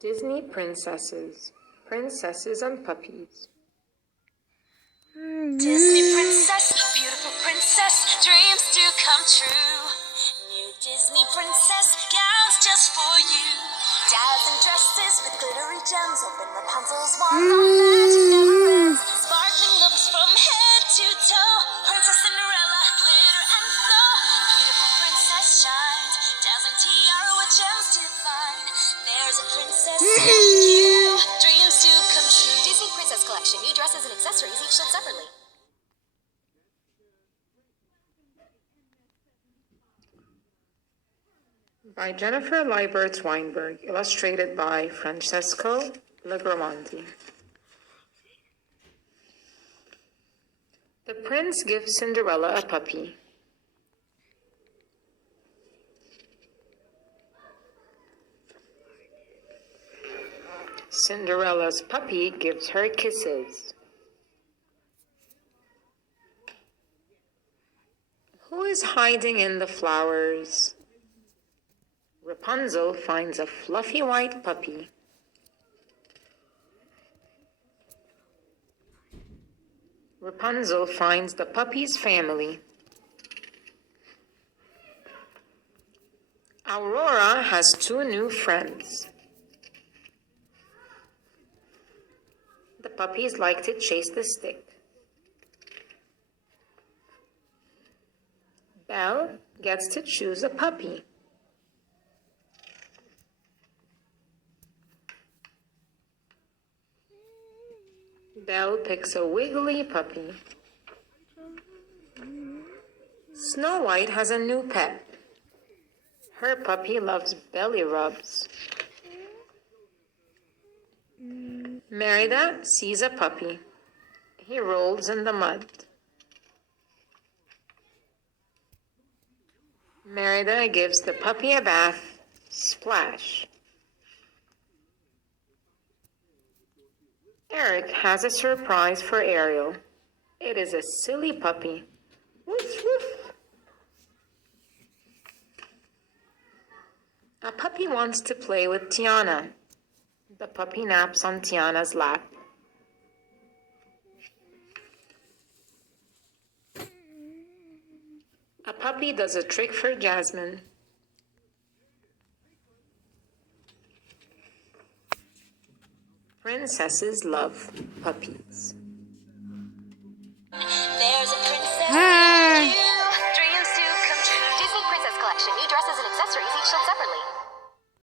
Disney princesses, princesses and puppies. Disney princess, beautiful princess, dreams do come true. New Disney princess, gowns just for you. Dazzling dresses with glittery gems, open Rapunzel's wand, all magic never ends. Sparkling looks from head to toe, Princess Cinderella, glitter and flow. Beautiful princess shines, dazzling tiara with gems divine. There's a princess in you, dreams do come true. Disney Princess Collection, new dresses and accessories, each sold separately. By Jennifer Liebert Weinberg, illustrated by Francesco Legramonti. The prince gives Cinderella a puppy. Cinderella's puppy gives her kisses. Who is hiding in the flowers? Rapunzel finds a fluffy white puppy. Rapunzel finds the puppy's family. Aurora has two new friends. The puppies like to chase the stick. Belle gets to choose a puppy. Belle picks a wiggly puppy. Snow White has a new pet. Her puppy loves belly rubs. Merida sees a puppy. He rolls in the mud. Merida gives the puppy a bath. Splash. Eric has a surprise for Ariel. It is a silly puppy. Woof, woof. A puppy wants to play with Tiana. The puppy naps on Tiana's lap. A puppy does a trick for Jasmine. Princesses love puppies.